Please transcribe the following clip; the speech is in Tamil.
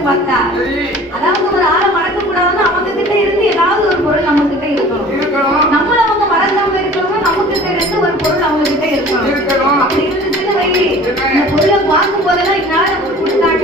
விஷயம் பார்த்தா அதாவது ஒரு ஆளை மறக்க கூடாதுன்னு அவங்க கிட்ட இருந்து ஏதாவது ஒரு பொருள் நம்ம கிட்ட இருக்கணும். நம்மள அவங்க மறக்காம இருக்கணும்னா நம்ம கிட்ட இருந்து ஒரு பொருள் அவங்க கிட்ட இருக்கணும். அப்படி இருந்துச்சுன்னு வை, இந்த பொருளை பார்க்கும் போதெல்லாம் என்னால நமக்கு கொடுத்தாங்க